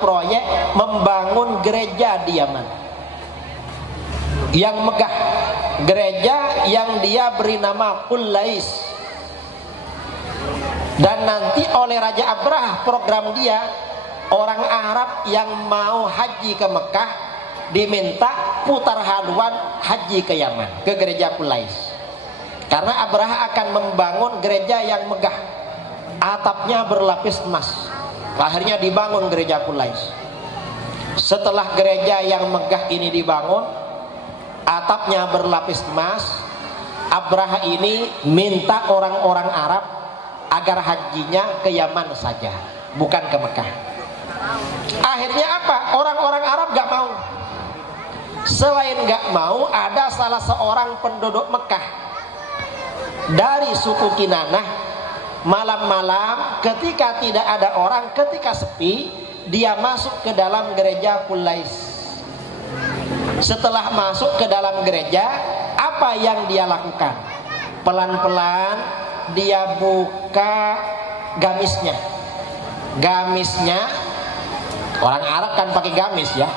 proyek membangun gereja di Yaman yang megah, gereja yang dia beri nama Qulais. Dan nanti oleh Raja Abraha, program dia, orang Arab yang mau haji ke Mekah diminta putar haluan haji ke Yaman, ke gereja Qulais. Karena Abraha akan membangun gereja yang megah, atapnya berlapis emas. Akhirnya dibangun gereja Qulais. Setelah gereja yang megah ini dibangun, atapnya berlapis emas, Abraha ini minta orang-orang Arab agar hajinya ke Yaman saja, bukan ke Mekah. Akhirnya apa? Orang-orang Arab gak mau. Selain gak mau, ada salah seorang penduduk Mekah dari suku Kinanah, malam-malam ketika tidak ada orang, ketika sepi, dia masuk ke dalam gereja Qulais. Setelah masuk ke dalam gereja, apa yang dia lakukan? Pelan-pelan dia buka gamisnya. Gamisnya, orang Arab kan pakai gamis ya.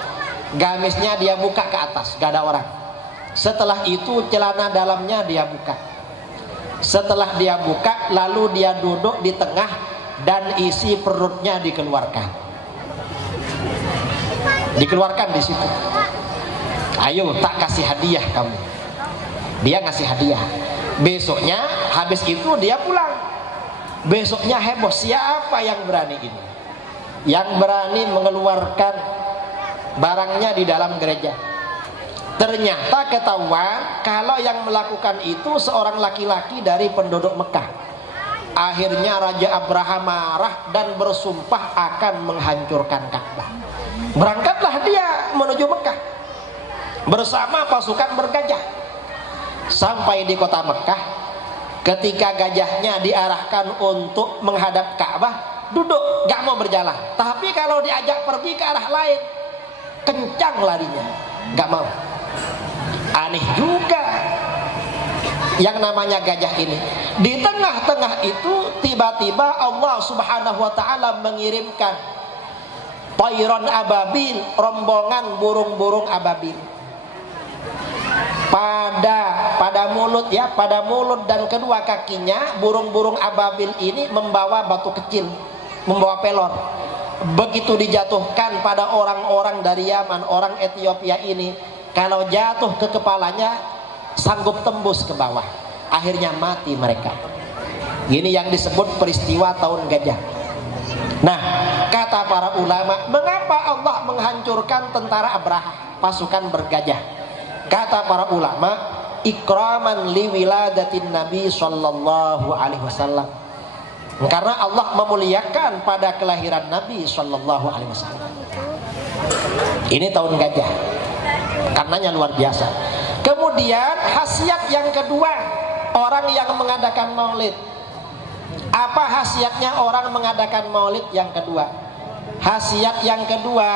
Gamisnya dia buka ke atas, gak ada orang. Setelah itu celana dalamnya dia buka. Setelah dia buka, lalu dia duduk di tengah dan isi perutnya dikeluarkan. Dikeluarkan di situ. Ayo tak kasih hadiah kamu. Dia ngasih hadiah. Besoknya habis itu dia pulang. Besoknya heboh, siapa yang berani ini? Yang berani mengeluarkan barangnya di dalam gereja. Ternyata ketahuan kalau yang melakukan itu seorang laki-laki dari penduduk Mekah. Akhirnya Raja Abraha marah dan bersumpah akan menghancurkan Ka'bah. Berangkatlah dia menuju Mekah bersama pasukan bergajah. Sampai di kota Mekah, ketika gajahnya diarahkan untuk menghadap Ka'bah, duduk, gak mau berjalan. Tapi kalau diajak pergi ke arah lain, kencang larinya, gak mau. Aneh juga yang namanya gajah ini. Di tengah-tengah itu tiba-tiba Allah Subhanahu wa ta'ala mengirimkan tayron ababil, rombongan burung-burung ababil. Pada mulut ya, pada mulut dan kedua kakinya burung-burung ababil ini membawa batu kecil, membawa pelor. Begitu dijatuhkan pada orang-orang dari Yaman, orang Ethiopia ini, kalau jatuh ke kepalanya sanggup tembus ke bawah. Akhirnya mati mereka. Ini yang disebut peristiwa tahun gajah. Nah, kata para ulama, mengapa Allah menghancurkan tentara Abraha, pasukan bergajah? Kata para ulama, ikraman liwiladatin Nabi sallallahu alaihi wasallam. Karena Allah memuliakan pada kelahiran Nabi sallallahu alaihi wasallam. Ini tahun gajah. Karenanya luar biasa. Kemudian khasiat yang kedua, orang yang mengadakan maulid. Apa khasiatnya orang mengadakan maulid yang kedua? Khasiat yang kedua,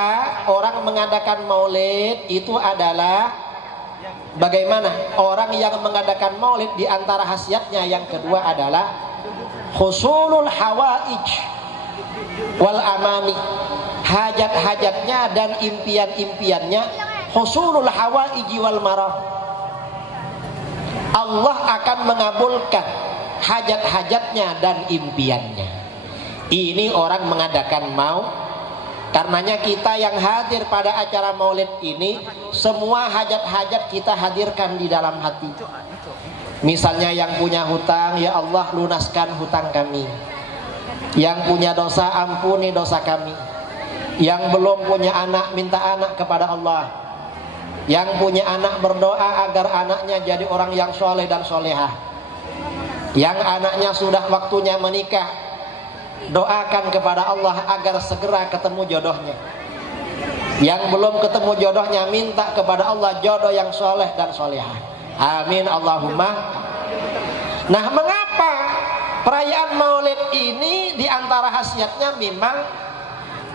orang mengadakan maulid itu adalah bagaimana? Orang yang mengadakan maulid di antara khasiatnya yang kedua adalah husulul hawaij wal amani. Hajat-hajatnya dan impian-impiannya, husulul hawaij wal marah. Allah akan mengabulkan hajat-hajatnya dan impiannya. Ini orang mengadakan maulid. Karenanya kita yang hadir pada acara maulid ini, semua hajat-hajat kita hadirkan di dalam hati. Misalnya yang punya hutang, ya Allah lunaskan hutang kami. Yang punya dosa, ampuni dosa kami. Yang belum punya anak, minta anak kepada Allah. Yang punya anak, berdoa agar anaknya jadi orang yang soleh dan solehah. Yang anaknya sudah waktunya menikah, doakan kepada Allah agar segera ketemu jodohnya. Yang belum ketemu jodohnya, minta kepada Allah jodoh yang soleh dan solehah. Amin Allahumma. Nah, mengapa perayaan maulid ini diantara khasiatnya memang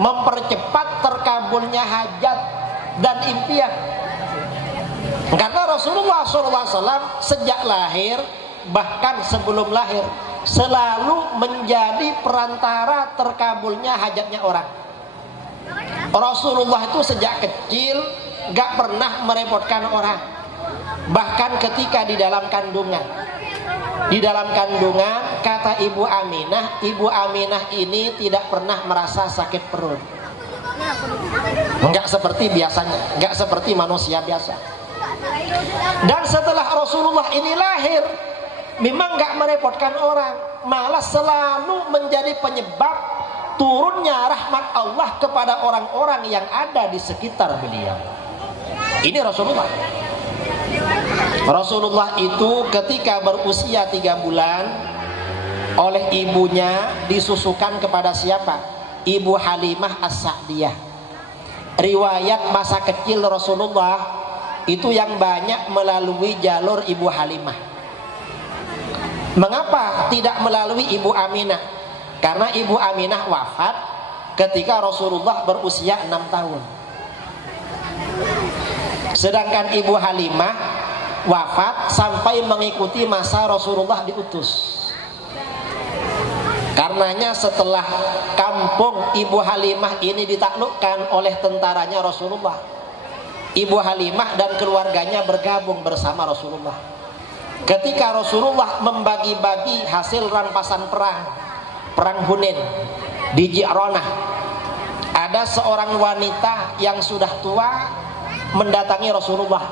mempercepat terkabulnya hajat dan impian. Karena Rasulullah SAW sejak lahir, bahkan sebelum lahir, selalu menjadi perantara terkabulnya hajatnya orang. Rasulullah itu sejak kecil gak pernah merepotkan orang. Bahkan ketika di dalam kandungan, kata Ibu Aminah ini tidak pernah merasa sakit perut. Enggak seperti biasanya, enggak seperti manusia biasa. Dan setelah Rasulullah ini lahir, memang enggak merepotkan orang, malah selalu menjadi penyebab turunnya rahmat Allah kepada orang-orang yang ada di sekitar beliau. Ini Rasulullah. Rasulullah itu ketika berusia 3 bulan oleh ibunya disusukan kepada siapa? Ibu Halimah As-Sa'diyah. Riwayat masa kecil Rasulullah itu yang banyak melalui jalur Ibu Halimah. Mengapa tidak melalui Ibu Aminah? Karena Ibu Aminah wafat ketika Rasulullah berusia 6 tahun. Sedangkan Ibu Halimah wafat sampai mengikuti masa Rasulullah diutus. Karenanya setelah kampung Ibu Halimah ini ditaklukkan oleh tentaranya Rasulullah, Ibu Halimah dan keluarganya bergabung bersama Rasulullah. Ketika Rasulullah membagi-bagi hasil rampasan perang Hunain di Ji'ronah, ada seorang wanita yang sudah tua mendatangi Rasulullah.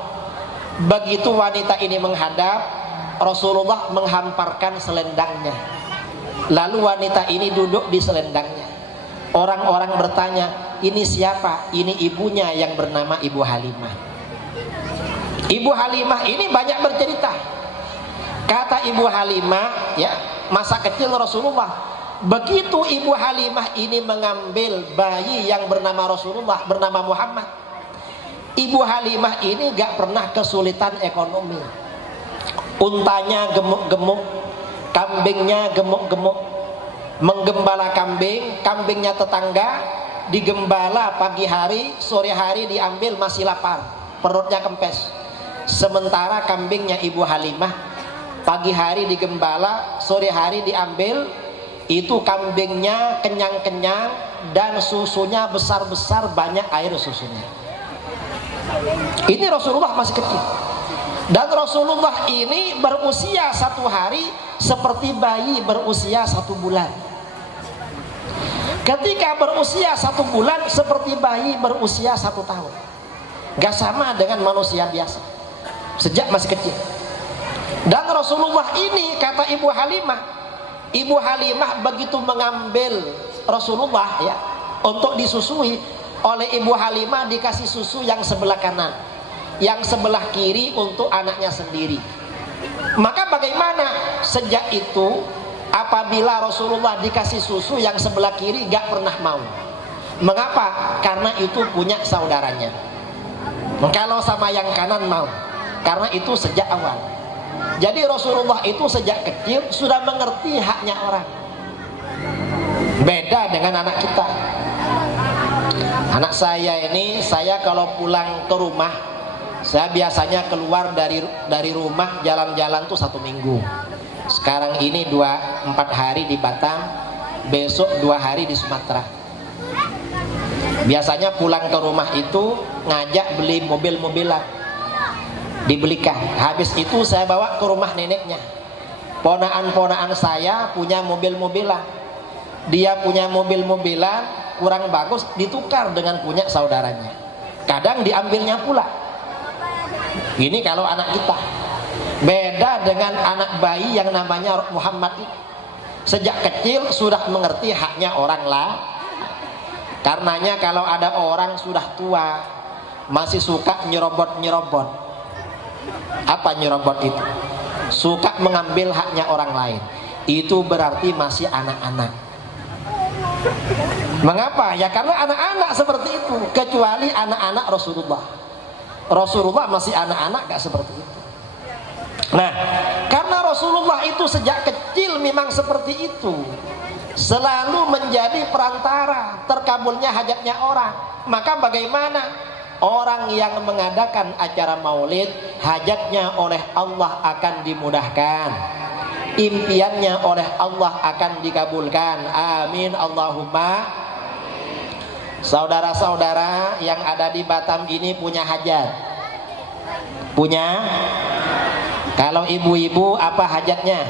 Begitu wanita ini menghadap, Rasulullah menghamparkan selendangnya. Lalu wanita ini duduk di selendangnya. Orang-orang bertanya, ini siapa? Ini ibunya yang bernama Ibu Halimah. Ibu Halimah ini banyak bercerita. Kata Ibu Halimah, ya, masa kecil Rasulullah, begitu Ibu Halimah ini mengambil bayi yang bernama Rasulullah, bernama Muhammad, Ibu Halimah ini gak pernah kesulitan ekonomi. Untanya gemuk-gemuk, kambingnya gemuk-gemuk, menggembala kambingnya tetangga digembala pagi hari, sore hari diambil masih lapar, perutnya kempes. Sementara kambingnya Ibu Halimah pagi hari digembala, sore hari diambil, itu kambingnya kenyang-kenyang dan susunya besar-besar, banyak air susunya. Ini Rasulullah masih kecil. Dan Rasulullah ini berusia 1 hari seperti bayi berusia 1 bulan. Ketika berusia 1 bulan seperti bayi berusia 1 tahun. Gak sama dengan manusia biasa. Sejak masih kecil. Dan Rasulullah ini, kata Ibu Halimah begitu mengambil Rasulullah, ya, untuk disusui, oleh Ibu Halimah dikasih susu yang sebelah kanan, yang sebelah kiri untuk anaknya sendiri. Maka bagaimana? Sejak itu apabila Rasulullah dikasih susu yang sebelah kiri gak pernah mau. Mengapa? Karena itu punya saudaranya. Kalau sama yang kanan mau. Karena itu sejak awal. Jadi Rasulullah itu sejak kecil sudah mengerti haknya orang. Beda dengan anak kita. Anak saya ini, saya kalau pulang ke rumah, saya biasanya keluar dari rumah jalan-jalan tuh 1 minggu. Sekarang ini 4 hari di Batam, besok 2 hari di Sumatera. Biasanya pulang ke rumah itu ngajak beli mobil-mobilan, dibelikan. Habis itu saya bawa ke rumah neneknya. Ponaan-ponaan saya punya mobil-mobilan, dia punya mobil-mobilan kurang bagus, ditukar dengan punya saudaranya. Kadang diambilnya pula. Ini kalau anak kita. Beda dengan anak bayi yang namanya Muhammad ini. Sejak kecil sudah mengerti haknya orang lah. Karenanya kalau ada orang sudah tua masih suka nyerobot-nyerobot. Apa nyerobot itu? Suka mengambil haknya orang lain. Itu berarti masih anak-anak. Mengapa? Ya karena anak-anak seperti itu. Kecuali anak-anak Rasulullah. Rasulullah masih anak-anak gak seperti itu. Nah, karena Rasulullah itu sejak kecil memang seperti itu, selalu menjadi perantara terkabulnya hajatnya orang. Maka bagaimana orang yang mengadakan acara maulid, hajatnya oleh Allah akan dimudahkan, impiannya oleh Allah akan dikabulkan. Amin Allahumma. Saudara-saudara yang ada di Batam ini punya hajat? Punya? Kalau ibu-ibu apa hajatnya?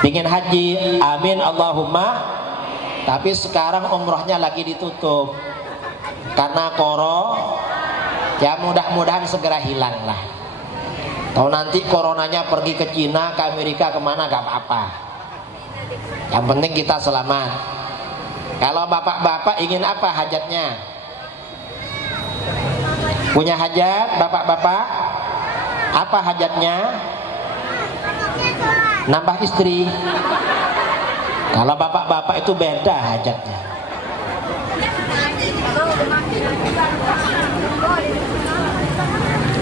Pingin haji, amin Allahumma. Tapi sekarang umrohnya lagi ditutup karena ya mudah-mudahan segera hilang lah. Kalau nanti coronanya pergi ke Cina, ke Amerika, kemana gak apa-apa. Yang penting kita selamat. Kalau bapak-bapak ingin apa hajatnya? Punya hajat bapak-bapak? Apa hajatnya? Nambah istri. Kalau bapak-bapak itu beda hajatnya.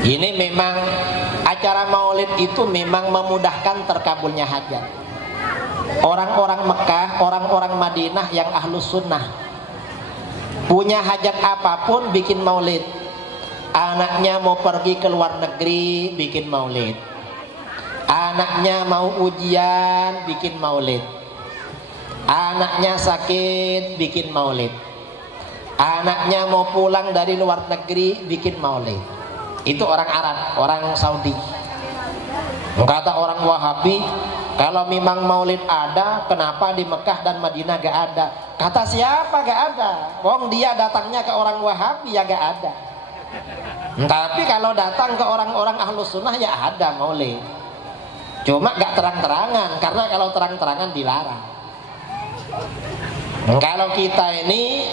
Ini memang acara maulid itu memang memudahkan terkabulnya hajat. Orang-orang Mekah, orang-orang Madinah yang ahlus sunnah punya hajat apapun bikin maulid. Anaknya mau pergi ke luar negeri bikin maulid, anaknya mau ujian bikin maulid, anaknya sakit bikin maulid, anaknya mau pulang dari luar negeri bikin maulid. Itu orang Arab, orang Saudi. Kata orang Wahabi, kalau memang maulid ada, kenapa di Mekah dan Madinah gak ada? Kata siapa gak ada? Wong dia datangnya ke orang Wahabi ya gak ada. Tapi kalau datang ke orang-orang ahlus sunnah ya ada maulid. Cuma gak terang-terangan, karena kalau terang-terangan dilarang. Kalau kita ini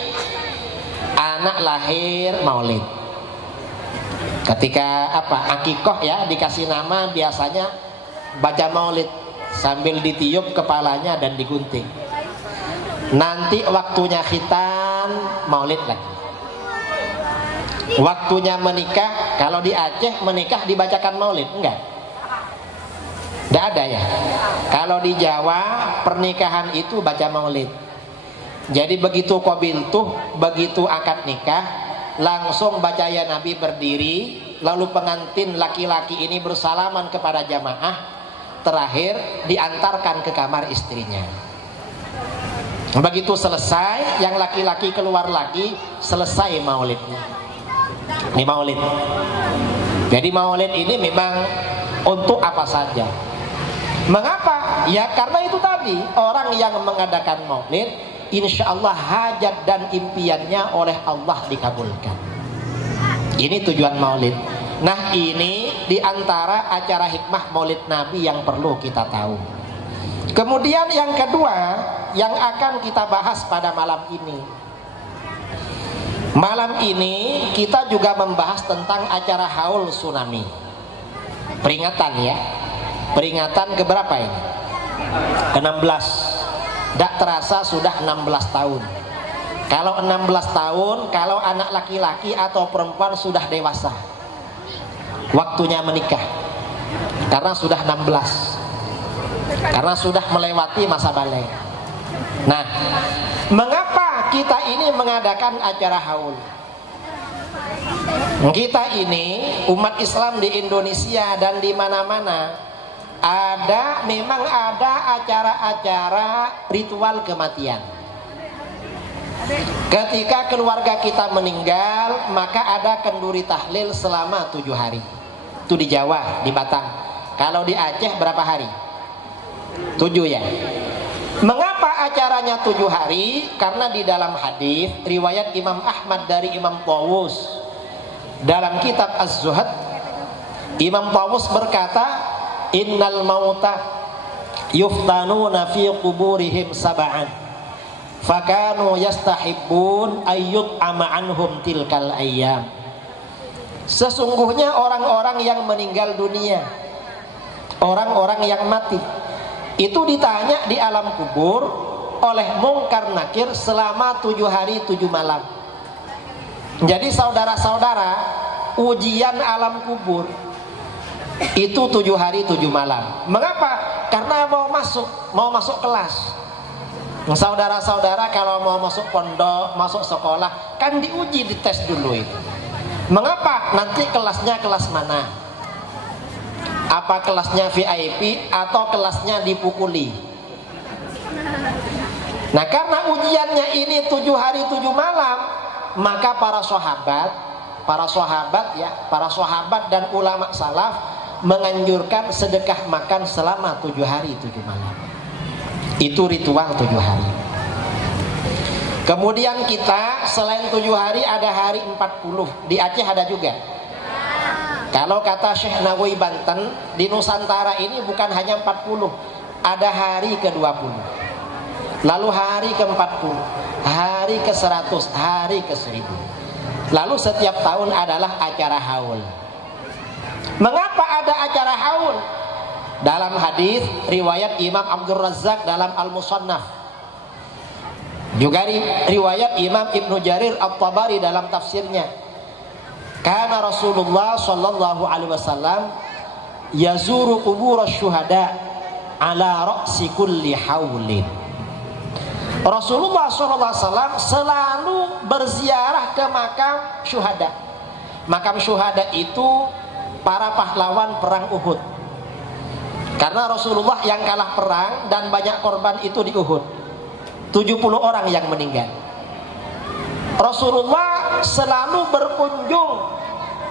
anak lahir maulid. Ketika akikoh ya, dikasih nama biasanya baca maulid sambil ditiup kepalanya dan digunting. Nanti waktunya khitan maulid lagi. Waktunya menikah, kalau di Aceh menikah dibacakan maulid enggak? Enggak ada ya. Kalau di Jawa pernikahan itu baca maulid. Jadi begitu qabiltuh, begitu akad nikah, langsung baca ya Nabi berdiri, lalu pengantin laki-laki ini bersalaman kepada jamaah, terakhir diantarkan ke kamar istrinya. Begitu selesai, yang laki-laki keluar lagi, selesai maulidnya. Ini maulid. Jadi maulid ini memang untuk apa saja. Mengapa? Ya karena itu tadi, orang yang mengadakan maulid, insya Allah hajat dan impiannya oleh Allah dikabulkan. Ini tujuan maulid. Nah ini diantara acara hikmah maulid Nabi yang perlu kita tahu. Kemudian yang kedua yang akan kita bahas pada malam ini. Malam ini kita juga membahas tentang acara haul tsunami. Peringatan ya. Peringatan keberapa ini? Ke-16. Tidak terasa sudah 16 tahun. Kalau 16 tahun, kalau anak laki-laki atau perempuan sudah dewasa, waktunya menikah. Karena sudah 16. Karena sudah melewati masa balik. Nah, mengapa kita ini mengadakan acara haul? Kita ini umat Islam di Indonesia dan di mana-mana memang ada acara-acara ritual kematian. Ketika keluarga kita meninggal, maka ada kenduri tahlil selama 7 hari. Itu di Jawa, di Batam. Kalau di Aceh berapa hari? 7 ya. Mengapa acaranya 7 hari? Karena di dalam hadis riwayat Imam Ahmad dari Imam Tawus dalam kitab Az-Zuhad, Imam Tawus berkata, innal mauta yuftanuna fi quburihim sab'an fakanu yastahibbun ayyut ama anhum tilkal ayyam. Sesungguhnya orang-orang yang meninggal dunia, orang-orang yang mati, itu ditanya di alam kubur oleh Mungkar Nakir selama 7 hari 7 malam. Jadi saudara-saudara, ujian alam kubur itu 7 hari 7 malam. Mengapa? Karena mau masuk kelas. Saudara-saudara kalau mau masuk pondok, masuk sekolah, kan diuji, dites dulu itu. Mengapa? Nanti kelasnya kelas mana? Apa kelasnya VIP atau kelasnya dipukuli? Nah, karena ujiannya ini 7 hari 7 malam, maka para sahabat dan ulama salaf menganjurkan sedekah makan selama 7 hari 7 malam. Itu ritual 7 hari. Kemudian kita selain 7 hari ada hari 40. Di Aceh ada juga. Kalau kata Syekh Nawawi Banten, di Nusantara ini bukan hanya 40, ada hari ke-20, lalu hari ke-40, hari ke-100, hari ke-1000. Lalu setiap tahun adalah acara haul. Mengapa ada acara haul? Dalam hadis riwayat Imam Abdul Razzaq dalam Al-Musannaf, juga riwayat Imam Ibnu Jarir At-Tabari dalam tafsirnya, karena Rasulullah sallallahu alaihi wasallam yazuru qubur syuhada ala ra'si kulli haulin. Rasulullah sallallahu alaihi wasallam selalu berziarah ke makam syuhada. Makam syuhada itu para pahlawan perang Uhud. Karena Rasulullah yang kalah perang dan banyak korban itu di Uhud, 70 orang yang meninggal. Rasulullah selalu berkunjung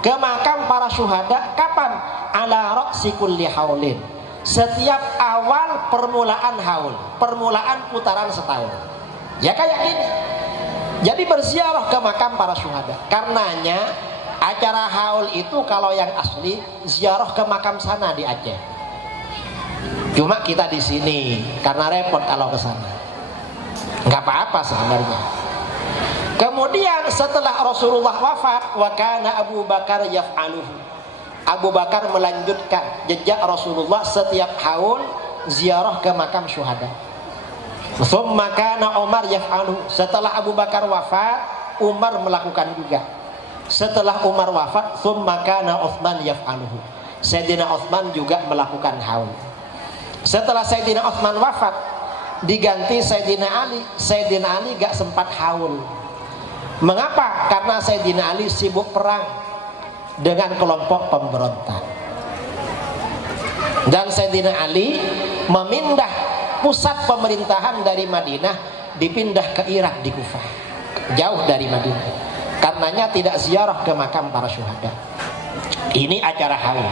ke makam para syuhada. Kapan? Ala ra'si kulli haulin, setiap awal permulaan haul, permulaan putaran setahun. Ya kayak gini. Jadi berziarah ke makam para syuhada. Karenanya acara haul itu kalau yang asli ziarah ke makam sana di Aceh. Cuma kita di sini karena repot kalau ke sana. Enggak apa-apa sebenarnya. Kemudian setelah Rasulullah wafat, wa kana Abu Bakar yaf'aluhu, Abu Bakar melanjutkan jejak Rasulullah setiap haul ziarah ke makam syuhada. Tsumma kana Umar yaf'aluhu, setelah Abu Bakar wafat, Umar melakukan juga. Setelah Umar wafat, tsumma kana Utsman yaf'aluhu, Sayyidina Utsman juga melakukan haul. Setelah Sayyidina Utsman wafat, diganti Sayyidina Ali. Sayyidina Ali gak sempat haul. Mengapa? Karena Sayyidina Ali sibuk perang dengan kelompok pemberontak. Dan Sayyidina Ali memindah pusat pemerintahan dari Madinah, dipindah ke Irak di Kufah, jauh dari Madinah. Karenanya tidak ziarah ke makam para syuhada. Ini acara haul.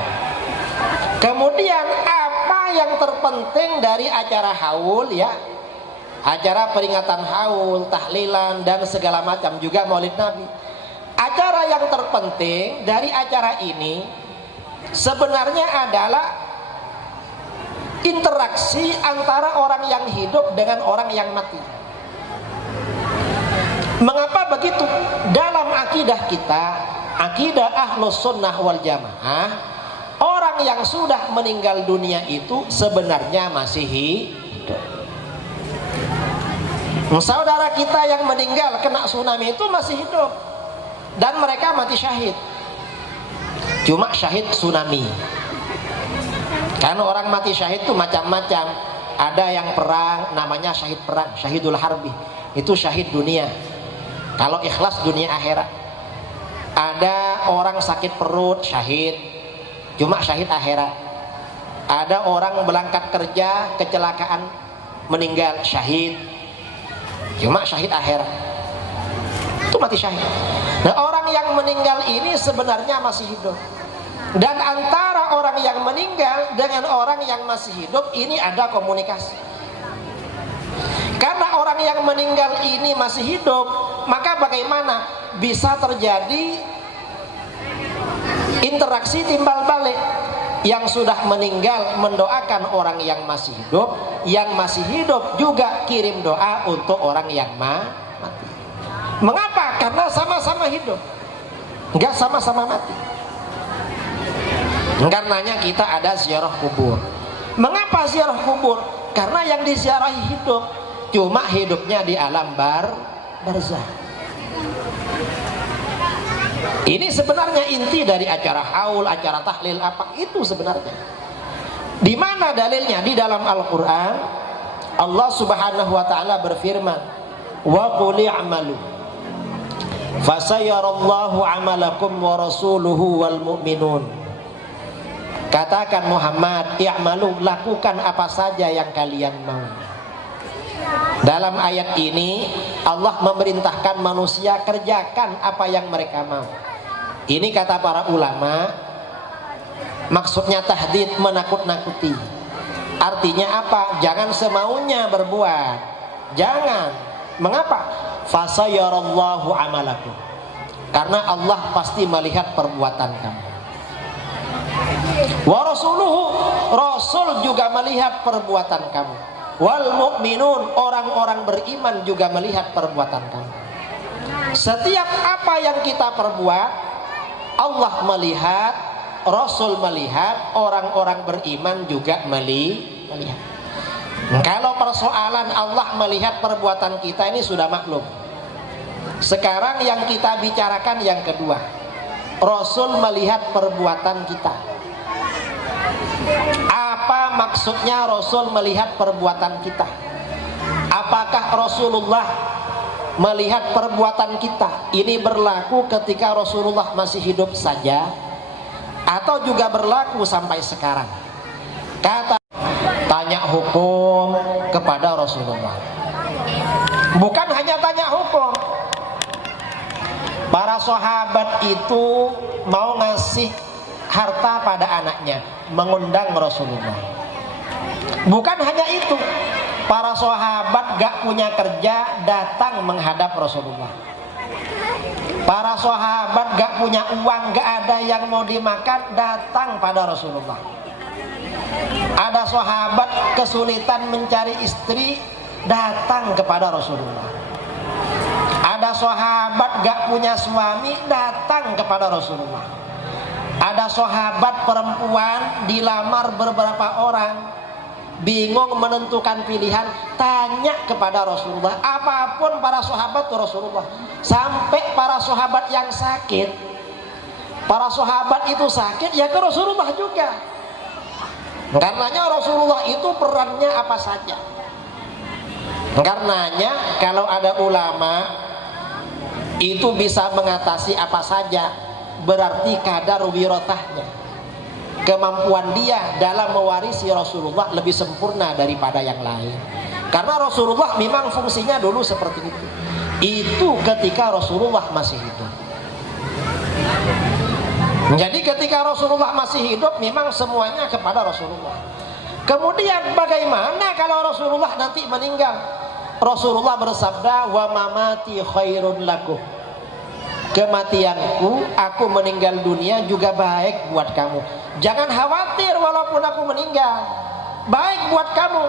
Kemudian apa yang terpenting dari acara haul ya? Acara peringatan haul, tahlilan dan segala macam, juga Maulid Nabi. Acara yang terpenting dari acara ini sebenarnya adalah interaksi antara orang yang hidup dengan orang yang mati. Mengapa begitu? Dalam akidah kita, akidah Ahlus Sunnah wal Jamaah, orang yang sudah meninggal dunia itu sebenarnya masih hidup. Saudara kita yang meninggal kena tsunami itu masih hidup dan mereka mati syahid. Cuma syahid tsunami. Karena orang mati syahid itu macam-macam. Ada yang perang, namanya syahid perang, syahidul harbi, itu syahid dunia. Kalau ikhlas dunia akhirat. Ada orang sakit perut, syahid, cuma syahid akhirat. Ada orang berangkat kerja, kecelakaan, meninggal, syahid, cuma syahid akhirat. Itu mati syahid. Nah, orang yang meninggal ini sebenarnya masih hidup. Dan antara orang yang meninggal dengan orang yang masih hidup ini ada komunikasi. Karena orang yang meninggal ini masih hidup, maka bagaimana bisa terjadi interaksi timbal balik? Yang sudah meninggal mendoakan orang yang masih hidup, yang masih hidup juga kirim doa untuk orang yang mati. Mengapa? Karena sama-sama hidup, enggak sama-sama mati. Karenanya kita ada ziarah kubur. Mengapa ziarah kubur? Karena yang diziarahi hidup, cuma hidupnya di alam barzah. Ini sebenarnya inti dari acara haul, acara tahlil apa itu sebenarnya. Di mana dalilnya? Di dalam Al-Qur'an Allah Subhanahu wa taala berfirman, "Wa qul i'malu fasayarallahu 'amalakum wa rasuluhu wal mu'minun." Katakan Muhammad, i'malu, lakukan apa saja yang kalian mau. Dalam ayat ini Allah memerintahkan manusia kerjakan apa yang mereka mau. Ini kata para ulama, maksudnya tahdid, menakut-nakuti. Artinya apa? Jangan semaunya berbuat. Jangan. Mengapa? Fasayarallahu amalakum. Karena Allah pasti melihat perbuatan kamu. Wa rasuluhu, Rasul juga melihat perbuatan kamu. Wal mu'minun, orang-orang beriman juga melihat perbuatan kamu. Setiap apa yang kita perbuat, Allah melihat, Rasul melihat, orang-orang beriman juga melihat. Kalau persoalan Allah melihat perbuatan kita ini sudah maklum. Sekarang yang kita bicarakan yang kedua, Rasul melihat perbuatan kita. Apa maksudnya Rasul melihat perbuatan kita? Apakah Rasulullah melihat perbuatan kita? Ini berlaku ketika Rasulullah masih hidup saja atau juga berlaku sampai sekarang? Kata tanya hukum kepada Rasulullah. Bukan hanya tanya hukum. Para sahabat itu mau ngasih harta pada anaknya, mengundang Rasulullah. Bukan hanya itu, para sahabat gak punya kerja, datang menghadap Rasulullah. Para sahabat gak punya uang, gak ada yang mau dimakan, datang pada Rasulullah. Ada sahabat kesulitan mencari istri, datang kepada Rasulullah. Ada sahabat gak punya suami, datang kepada Rasulullah. Ada sahabat perempuan dilamar beberapa orang, bingung menentukan pilihan, tanya kepada Rasulullah. Apapun para sahabat itu Rasulullah. Sampai para sahabat yang sakit, para sahabat itu sakit, ya ke Rasulullah juga. Karenanya Rasulullah itu perannya apa saja. Karenanya kalau ada ulama itu bisa mengatasi apa saja, berarti kadar wiratahnya, kemampuan dia dalam mewarisi Rasulullah lebih sempurna daripada yang lain. Karena Rasulullah memang fungsinya dulu seperti itu. Itu ketika Rasulullah masih hidup. Jadi ketika Rasulullah masih hidup memang semuanya kepada Rasulullah. Kemudian bagaimana kalau Rasulullah nanti meninggal? Rasulullah bersabda, wa mamati khairun lakum. Kematianku, aku meninggal dunia juga baik buat kamu. Jangan khawatir walaupun aku meninggal, baik buat kamu.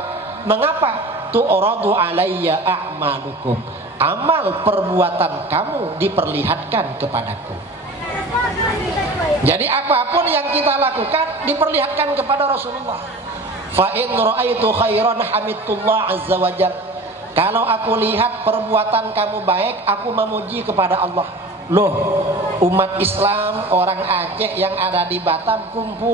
Mengapa? Tu'radu alayya a'malukum. Amal perbuatan kamu diperlihatkan kepadaku. Jadi apapun yang kita lakukan diperlihatkan kepada Rasulullah. Fa in ra'aitu khairan hamidullah azza wajalla. Kalau aku lihat perbuatan kamu baik, aku memuji kepada Allah. Loh, umat Islam orang Aceh yang ada di Batam kumpul